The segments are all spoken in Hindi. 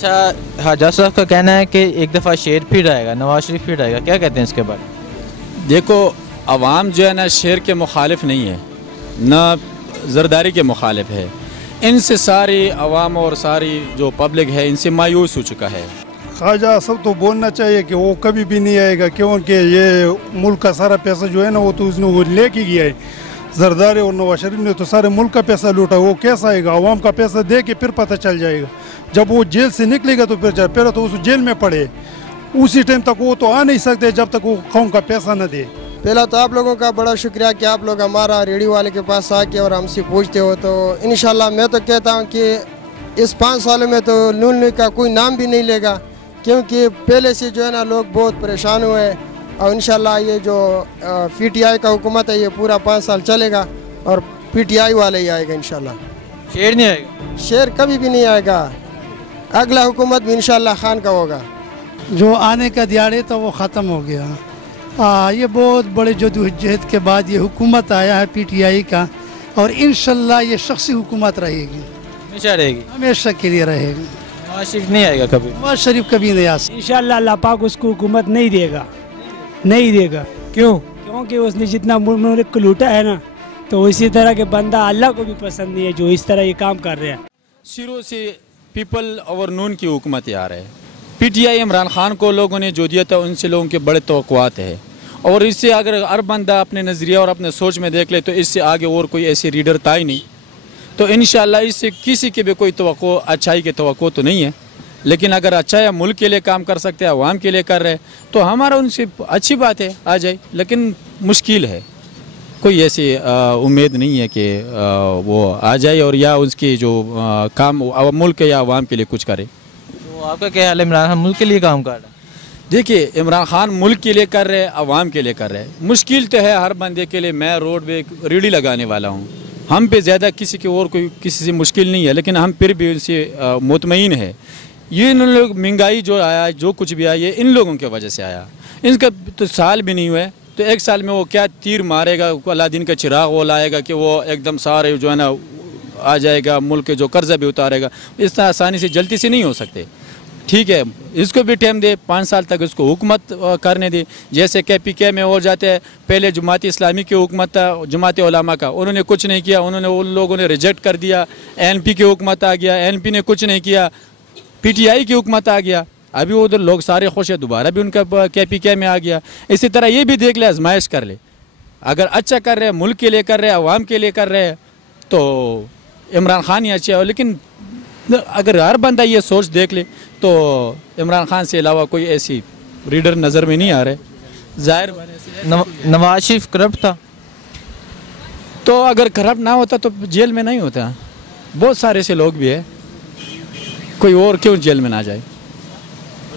अच्छा, हजरत साहब का कहना है कि एक दफ़ा शेर फिर आएगा, नवाज शरीफ फिर आएगा, क्या कहते हैं इसके बारे में? देखो, अवाम जो है ना शेर के मुखालिफ नहीं है, ना ज़रदारी के मुखालिफ है। इनसे सारी अवाम और सारी जो पब्लिक है इनसे मायूस हो चुका है। ख्वाजा सब तो बोलना चाहिए कि वो कभी भी नहीं आएगा, क्योंकि ये मुल्क का सारा पैसा जो है ना वो तो उसने वो लेके गया है। जरदारी और नवाज शरीफ ने तो सारे मुल्क का पैसा लूटा, वो कैसा आएगा? अवाम का पैसा दे के फिर पता चल जाएगा। जब वो जेल से निकलेगा तो फिर पहले तो उस जेल में पड़े, उसी टाइम तक वो तो आ नहीं सकते जब तक वो कौम का पैसा न दे। पहला तो आप लोगों का बड़ा शुक्रिया कि आप लोग हमारा रेडियो वाले के पास आके और हमसे पूछते हो। तो इंशाल्लाह मैं तो कहता हूँ कि इस 5 सालों में तो नून लीग का कोई नाम भी नहीं लेगा, क्योंकि पहले से जो है ना लोग बहुत परेशान हुए हैं। और इंशाल्लाह ये जो PTI का हुकूमत है ये पूरा 5 साल चलेगा और PTI वाले ही आएगा इंशाल्लाह। शेर नहीं आएगा? शेर कभी भी नहीं आएगा। अगला हुकूमत भी इंशाल्लाह खान का होगा। जो आने का दिहाड़े था वो ख़त्म हो गया। ये बहुत बड़े जदोजहद के बाद ये हुकूमत आया है PTI का, और इंशाल्लाह ये शख्सी हुकूमत रहेगी, हमेशा रहेगी, हमेशा के लिए रहेगी। नवाज शरीफ नहीं आएगा कभी? नवाज शरीफ कभी नहीं आ सकता। इंशाल्लाह अल्लाह पाक उसको हुकूमत नहीं देगा, नहीं देगा। क्यों? क्योंकि उसने जितना मुल्क को लूटा है ना, तो इसी तरह के बंदा अल्लाह को भी पसंद नहीं है जो इस तरह ये काम कर रहे हैं। शुरू से पीपल और नून की हुकूमत आ रहे हैं। PTI इमरान खान को लोगों ने जो दिया था उनसे लोगों के बड़े तवक्कुआत है, और इससे अगर हर बंदा अपने नज़रिया और अपने सोच में देख ले तो इससे आगे और कोई ऐसी रीडर था ही नहीं। तो इंशाल्लाह इससे किसी के भी कोई तवक्को अच्छाई के तवक्को तो नहीं है, लेकिन अगर अच्छा है मुल्क के लिए काम कर सकते हैं, अवाम के लिए कर रहे हैं, तो हमारा उनसे अच्छी बात है आ जाए। लेकिन मुश्किल है, कोई ऐसी उम्मीद नहीं है कि वो आ जाए और या उसकी जो काम मुल्क या अवाम के लिए कुछ करे। तो आपका क्या हाल है? इमरान खान मुल्क के लिए काम कर रहा है? देखिए, इमरान खान मुल्क के लिए कर रहे हैं, अवाम के लिए कर रहे हैं। मुश्किल तो है हर बंदे के लिए। मैं रोड पे रेडी लगाने वाला हूँ, हम पे ज़्यादा किसी की और कोई किसी से मुश्किल नहीं है, लेकिन हम फिर भी उनसे मुतमईन है। ये इन लोग महंगाई जो आया, जो कुछ भी आया, ये इन लोगों की वजह से आया। इनका तो साल भी नहीं हुआ, तो 1 साल में वो क्या तीर मारेगा, अलादीन का चिराग वो लाएगा कि वो एकदम सारे जो है ना आ जाएगा, मुल्क के जो कर्जा भी उतारेगा। इस तरह आसानी से जल्दी से नहीं हो सकते। ठीक है, इसको भी टाइम दे, 5 साल तक इसको हुकूमत करने दे। जैसे KPK में हो जाते हैं, पहले जमात इस्लामी की हुकूमत था, जमात उलमा का, उन्होंने कुछ नहीं किया, उन्होंने उन लोगों ने रिजेक्ट कर दिया। NP की हुकूमत आ गया, NP ने कुछ नहीं किया, PTI की हुकूमत आ गया, अभी उधर लोग सारे खुश है, दोबारा भी उनका KPK में आ गया। इसी तरह ये भी देख ले, आजमाइश कर ले। अगर अच्छा कर रहे हैं, मुल्क के लिए कर रहे हैं, अवाम के लिए कर रहे हैं, तो इमरान खान ही अच्छा है। लेकिन अगर हर बंदा ये सोच देख ले तो इमरान खान से अलावा कोई ऐसी रीडर नज़र में नहीं आ रहे। जाहिर नवाज शरीफ करप्ट था, तो अगर करप्ट ना होता तो जेल में नहीं होता। बहुत सारे ऐसे लोग भी है, कोई और क्यों जेल में ना जाए?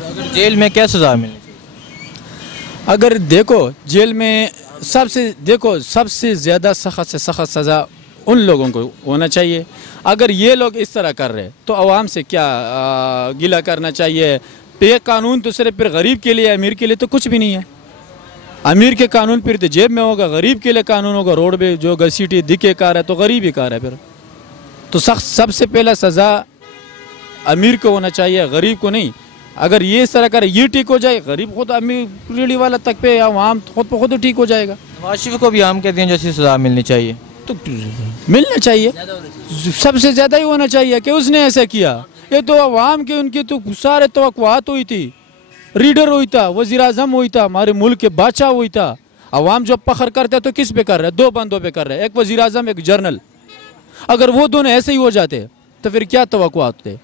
अगर जेल में क्या सज़ा मिलनी चाहिए? अगर देखो जेल में सबसे ज़्यादा सख्त से सख्त सज़ा उन लोगों को होना चाहिए। अगर ये लोग इस तरह कर रहे तो अवाम से क्या गिला करना चाहिए? पे कानून तो सिर्फ फिर गरीब के लिए, अमीर के लिए तो कुछ भी नहीं है। अमीर के कानून फिर तो जेब में होगा, गरीब के लिए कानून होगा। रोड पे जो घसीटी दिखे कार है तो गरीब ही कार है। फिर तो सख्त सबसे पहला सज़ा अमीर को होना चाहिए, गरीब को नहीं। अगर ये इस तरह करे, ये ठीक हो जाए, गरीब खुद अमीर रेडी वाला तक पे या आम खुद ब खुद ठीक हो जाएगा। नवाज शरीफ को भी आम कहते हैं जैसी सज़ा मिलनी चाहिए, तो मिलना चाहिए, सबसे ज़्यादा ही होना चाहिए कि उसने ऐसा किया। ये तो अवाम के उनकी तो सारे तवक्कुआत हुई थी, रीडर हुई था, वज़ीर आज़म हुई था, हमारे मुल्क के बादशाह हुई था। अवाम जब फख्र करते तो किस पे कर रहे हैं? 2 बंदों पे कर रहे हैं, एक वज़ीर आज़म, एक जनरल। अगर वो दोनों ऐसे ही हो जाते तो फिर क्या तवक्कुआत थे?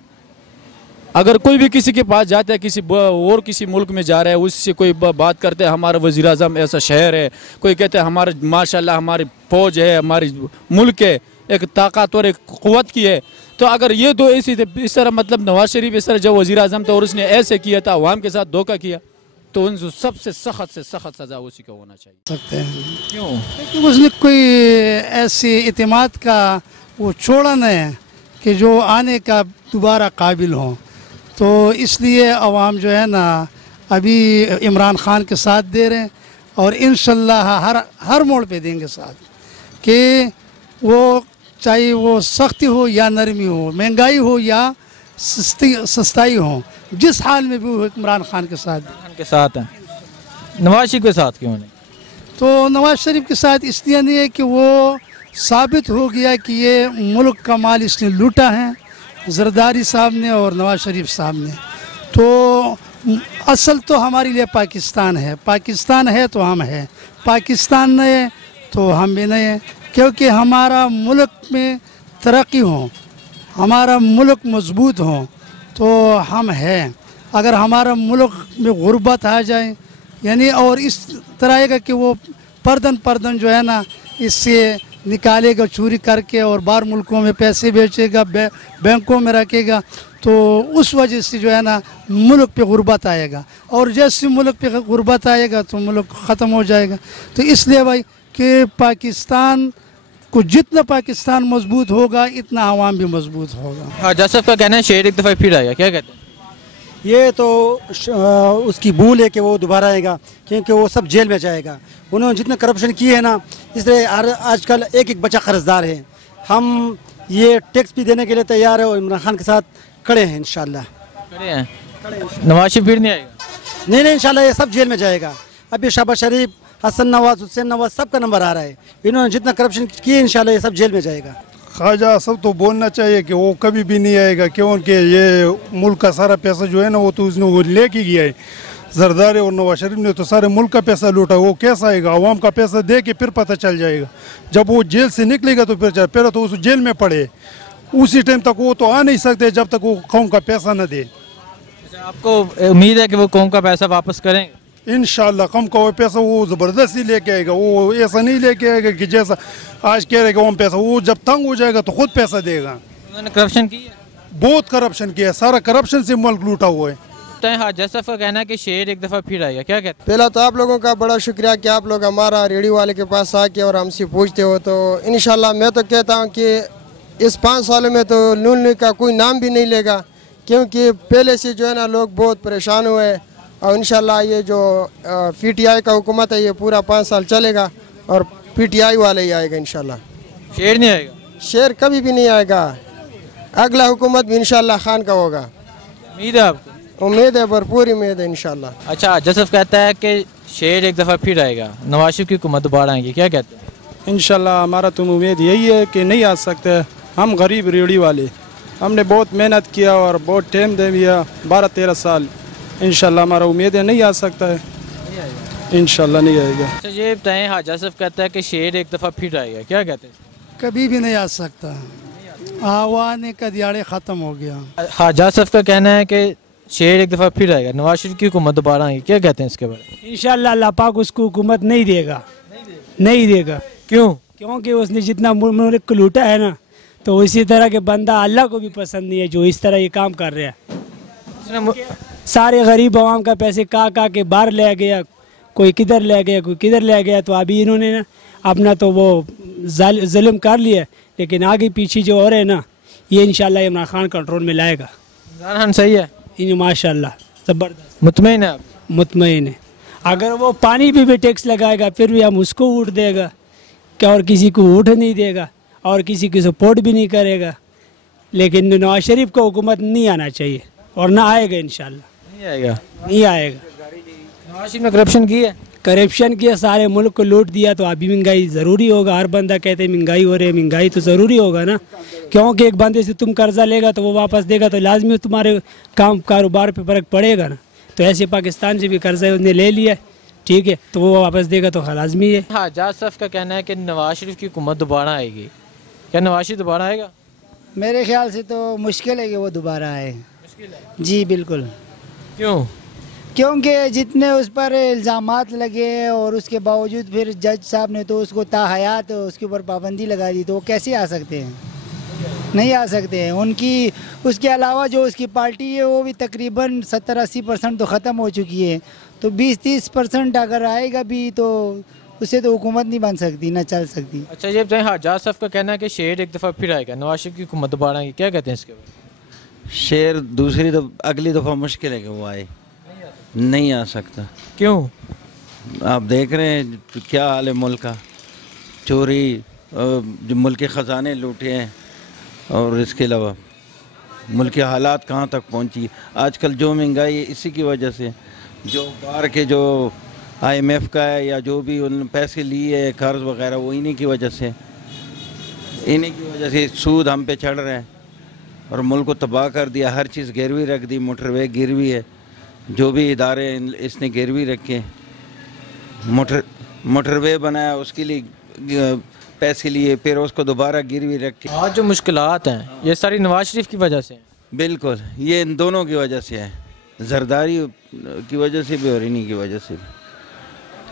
अगर कोई भी किसी के पास जाता है, किसी मुल्क में जा रहा है, उससे कोई बात करते हैं हमारा वज़ीर आज़म ऐसा शहर है, कोई कहते हैं हमारे माशाल्लाह हमारी फ़ौज है, हमारी मुल्क है, एक ताकतवर एक क़ुव्वत की है। तो अगर ये दो इस तरह मतलब नवाज शरीफ इस तरह जब वज़ीर आज़म था और उसने ऐसे किया था, अवाम के साथ धोखा किया, तो उन सबसे सख्त से सख्त सज़ा उसी को होना चाहिए। सकते हैं क्यों? क्योंकि उसने कोई ऐसी इतिमाद का वो छोड़ा नहीं है कि जो आने का दोबारा काबिल हों। तो इसलिए अवाम जो है ना अभी इमरान खान के साथ दे रहे हैं, और इंशाल्लाह हर मोड़ पे देंगे साथ, कि वो चाहे वो सख्ती हो या नरमी हो, महंगाई हो या सस्ताई हो, जिस हाल में भी वो इमरान खान के साथ। खान के साथ हैं, नवाज शरीफ के साथ क्यों नहीं? तो नवाज शरीफ के साथ इसलिए नहीं है कि वो साबित हो गया कि ये मुल्क का माल इसने लूटा है, जरदारी साहब ने और नवाज शरीफ साहब ने। तो असल तो हमारे लिए पाकिस्तान है तो हम हैं, पाकिस्तान नहीं है तो हम भी नहीं हैं, क्योंकि हमारा मुल्क में तरक्की हो, हमारा मुल्क मजबूत हो तो हम हैं। अगर हमारा मुल्क में गुर्बत आ जाए यानी और इस तरह का कि वो पर्दन जो है ना इससे निकालेगा चोरी करके और बाहर मुल्कों में पैसे बेचेगा, बैंकों में रखेगा, तो उस वजह से जो है ना मुल्क पे गुर्बत आएगा, और जैसे मुल्क पे गुर्बत आएगा तो मुल्क ख़त्म हो जाएगा। तो इसलिए भाई कि पाकिस्तान को जितना पाकिस्तान मजबूत होगा इतना आवाम भी मजबूत होगा। हाँ, जैसा का कहना है शेर एक दफ़ा फिर आएगा, क्या कहते हैं? ये तो उसकी भूल है कि वो दोबारा आएगा, क्योंकि वो सब जेल में जाएगा। उन्होंने जितने करप्शन किए है ना, इसलिए आजकल एक एक बच्चा कर्जदार है। हम ये टैक्स भी देने के लिए तैयार है और इमरान खान के साथ खड़े हैं इंशाल्लाह। खड़े हैं। नवाज शरीफ फिर नहीं आएगा? नहीं इंशाल्लाह ये सब जेल में जाएगा। अभी शहबाज शरीफ, हसन नवाज, हुसैन नवाज सबका नंबर आ रहा है। इन्होंने जितना करप्शन किए इंशाल्लाह ये सब जेल में जाएगा। ख्वाजा सब तो बोलना चाहिए कि वो कभी भी नहीं आएगा, क्योंकि ये मुल्क का सारा पैसा जो है ना वो तो उसने वो लेके गया है। जरदारी और नवाज शरीफ ने तो सारे मुल्क का पैसा लूटा, वो कैसा आएगा? आवाम का पैसा दे के फिर पता चल जाएगा। जब वो जेल से निकलेगा तो फिर पहले तो उस जेल में पड़े, उसी टाइम तक वो तो आ नहीं सकते जब तक वो कौम का पैसा न दे। आपको उम्मीद है कि वो कौम का पैसा वापस करेंगे? इंशाल्लाह कम का वो पैसा वो ज़बरदस्ती लेके आएगा। वो ऐसा नहीं लेके आएगा कि जैसा आज कह रहे कि पैसा, वो जब तंग हो जाएगा तो खुद पैसा देगा। उन्होंने करप्शन की है, बहुत करप्शन किया है, सारा करप्शन से मुल्क लूटा हुआ है। हाँ, जैसा का कहना है कि शेर एक दफ़ा फिर आएगा, क्या कहते हैं? पहला तो आप लोगों का बड़ा शुक्रिया कि आप लोग हमारा रेडियो वाले के पास आके और हमसे पूछते हो। तो इंशाल्लाह मैं तो कहता हूँ कि इस 5 सालों में तो नून लीग का कोई नाम भी नहीं लेगा, क्योंकि पहले से जो है ना लोग बहुत परेशान हुए। और इंशाल्लाह ये जो PTI का हुकूमत है ये पूरा 5 साल चलेगा और PTI वाले ही आएगा इंशाल्लाह। शेर नहीं आएगा? शेर कभी भी नहीं आएगा। अगला हुकूमत भी इंशाल्लाह खान का होगा। उम्मीद है आपको? उम्मीद है, भरपूर उम्मीद है इंशाल्लाह। अच्छा, जसफ कहता है कि शेर एक दफ़ा फिर आएगा, नवाज शरीफ की हुकूमत दोबारा आएगी, क्या कहते हैं? इंशाल्लाह हमारा तो उम्मीद यही है कि नहीं आ सकते। हम गरीब रेडी वाले, हमने बहुत मेहनत किया और बहुत टाइम दे दिया, 12-13 साल। इंशाल्लाह हमारा उम्मीद है नहीं आ सकता है, इंशाल्लाह नहीं आएगा। अच्छा, ये बताएं, हाँ जसफ कहता है कि शेर एक दफ़ा फिर आएगा, क्या कहते हैं? कभी भी नहीं आ सकता, आवाने का दिहाड़े ख़त्म हो गया। हाँ, जसफ का कहना है कि शेर एक दफ़ा फिर आएगा, नवाज शरीफ की हुकूमत दोबारा आएगी, क्या कहते हैं इसके बारे में? इंशाल्लाह अल्लाह पाक उसको हुकूमत नहीं देगा, नहीं देगा। क्यों? क्योंकि उसने जितना मुल्क को लूटा है ना, तो इसी तरह के बंदा अल्लाह को भी पसंद नहीं है जो इस तरह ये काम कर रहा है। सारे गरीब आवाम का पैसे का के बाहर ले गया, कोई किधर ले गया, कोई किधर ले गया। तो अभी इन्होंने ना अपना तो वो जुल्म कर लिया, लेकिन आगे पीछे जो हो रहे हैं ना, ये इंशाल्लाह इमरान खान कंट्रोल में लाएगा। इमरान खान सही है माशाल्लाह, ज़बरदस्त। मुतमईन है आप? मुतमईन है। अगर वो पानी भी टैक्स लगाएगा फिर भी हम उसको वोट देगा क्या, और किसी को वोट नहीं देगा और किसी की सपोर्ट भी नहीं करेगा। लेकिन नवाज शरीफ को हुकूमत नहीं आना चाहिए और ना आएगा इंशाल्लाह। नहीं आएगा? नहीं आएगा। नवाज शरीफ ने करप्शन की है? करप्शन किया, सारे मुल्क को लूट दिया। तो अभी महंगाई ज़रूरी होगा, हर बंदा कहते हैं महंगाई हो रही है, महंगाई तो ज़रूरी होगा ना, क्योंकि एक बंदे से तुम कर्जा लेगा तो वो वापस देगा तो लाजमी तुम्हारे काम कारोबार पे फर्क पड़ेगा ना। तो ऐसे पाकिस्तान से भी कर्जा उसने ले लिया, ठीक है, तो वो वापस देगा तो लाजमी है। हाँ, जासफ का कहना है कि नवाज शरीफ की हुकूमत दोबारा आएगी, क्या नवाज शरीफ दोबारा आएगा? मेरे ख्याल से तो मुश्किल है कि वो दोबारा आए। जी बिल्कुल। क्यों? क्योंकि जितने उस पर इल्ज़ामात लगे और उसके बावजूद फिर जज साहब ने तो उसको ताहयात उसके ऊपर पाबंदी लगा दी, तो वो कैसे आ सकते हैं? नहीं आ सकते हैं। उनकी उसके अलावा जो उसकी पार्टी है वो भी तकरीबन 70-80% तो ख़त्म हो चुकी है। तो 20-30% अगर आएगा भी तो उससे तो हुकूमत नहीं बन सकती, ना चल सकती। अच्छा, ये बताएं, हाँ जासफ का कहना है कि शेर एक दफ़ा फिर आएगा, नवाज शरीफ की हुकूमत दोबारा आएगी, क्या कहते हैं इसके बारे में? शेर दूसरी अगली दफ़ा मुश्किल है कि वो आए, नहीं आ सकता। क्यों? आप देख रहे हैं क्या हाल है मुल्क का, चोरी, जो मुल्क के ख़जाने लूटे हैं, और इसके अलावा मुल्क के हालात कहाँ तक पहुँची। आजकल जो महंगाई है इसी की वजह से, जो बाहर के जो IMF का है या जो भी उन पैसे लिए कर्ज वगैरह, वो इन्हीं की वजह से सूद हम पे चढ़ रहा है और मुल्क को तबाह कर दिया। हर चीज़ गिरवी रख दी, मोटरवे गिरवी है, जो भी इदारे इसने गिरवी रखे। मोटरवे बनाया उसके लिए पैसे लिए, फिर उसको दोबारा गिरवी रखे। आज जो मुश्किलात हैं ये सारी नवाज शरीफ की वजह से हैं। बिल्कुल, ये इन दोनों की वजह से है, जरदारी की वजह से भी और इन्हीं की वजह से भी,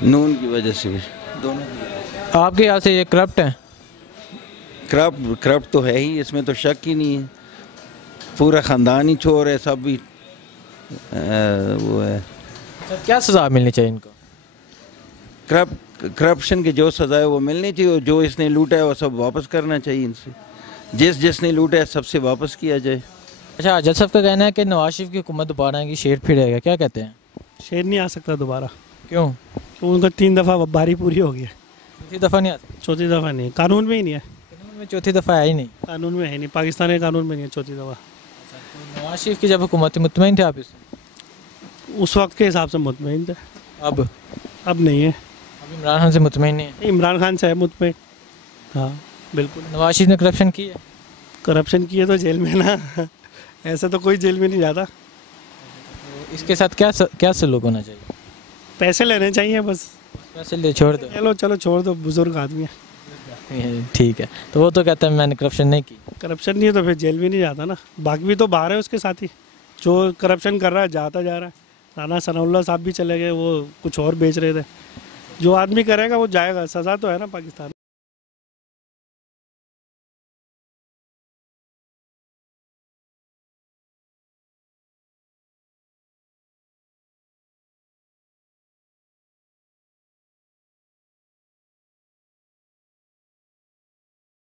नून की वजह से भी, दोनों की वजह से। आपके यहाँ से ये करप्ट हैं? करप्ट तो है ही, इसमें तो शक ही नहीं है। पूरा ख़ानदान ही चोर है, सब भी वो है। तो क्या सज़ा मिलनी चाहिए इनको? करप्शन की जो सज़ा है वो मिलनी चाहिए, और जो इसने लूटा है वो सब वापस करना चाहिए इनसे। जिसने लूटा है सबसे वापस किया जाए। अच्छा, जज साहब का कहना है कि नवाज शरीफ की हुकूमत दोबारा आएगी, शेर फिर रहेगा, क्या कहते हैं? शेर नहीं आ सकता दोबारा। क्यों? तो उनका 3 दफ़ा बारी पूरी हो गई है। चौथी दफ़ा नहीं आता? चौथी दफ़ा नहीं, कानून में ही नहीं है। कानून में चौथी दफ़ा है ही नहीं? कानून में है नहीं, पाकिस्तान के कानून में नहीं है चौथी दफ़ा। नवाज शरीफ की जब हुकूमत थी मुतमईन थे आप इससे? उस वक्त के हिसाब से मुतमईन थे। अब नहीं है। अब इमरान खान से मुतमईन नहीं है? इमरान खान से है मुतमईन। हाँ बिल्कुल। नवाज शरीफ ने करप्शन की है? करप्शन की है तो जेल में ना ऐसे तो कोई जेल में नहीं जाता। तो इसके साथ क्या सलूक होना चाहिए? पैसे लेने चाहिए बस। पैसे ले छोड़ दो? चलो छोड़ दो, बुजुर्ग आदमी है। ठीक है, तो वो तो कहता है मैंने करप्शन नहीं की। करप्शन नहीं है तो फिर जेल भी नहीं जाता ना। बाकी भी तो बाहर है उसके साथ ही, जो करप्शन कर रहा है जाता जा रहा है। राना सनाउल्लाह साहब भी चले गए, वो कुछ और बेच रहे थे। जो आदमी करेगा वो जाएगा, सज़ा तो है ना पाकिस्तान।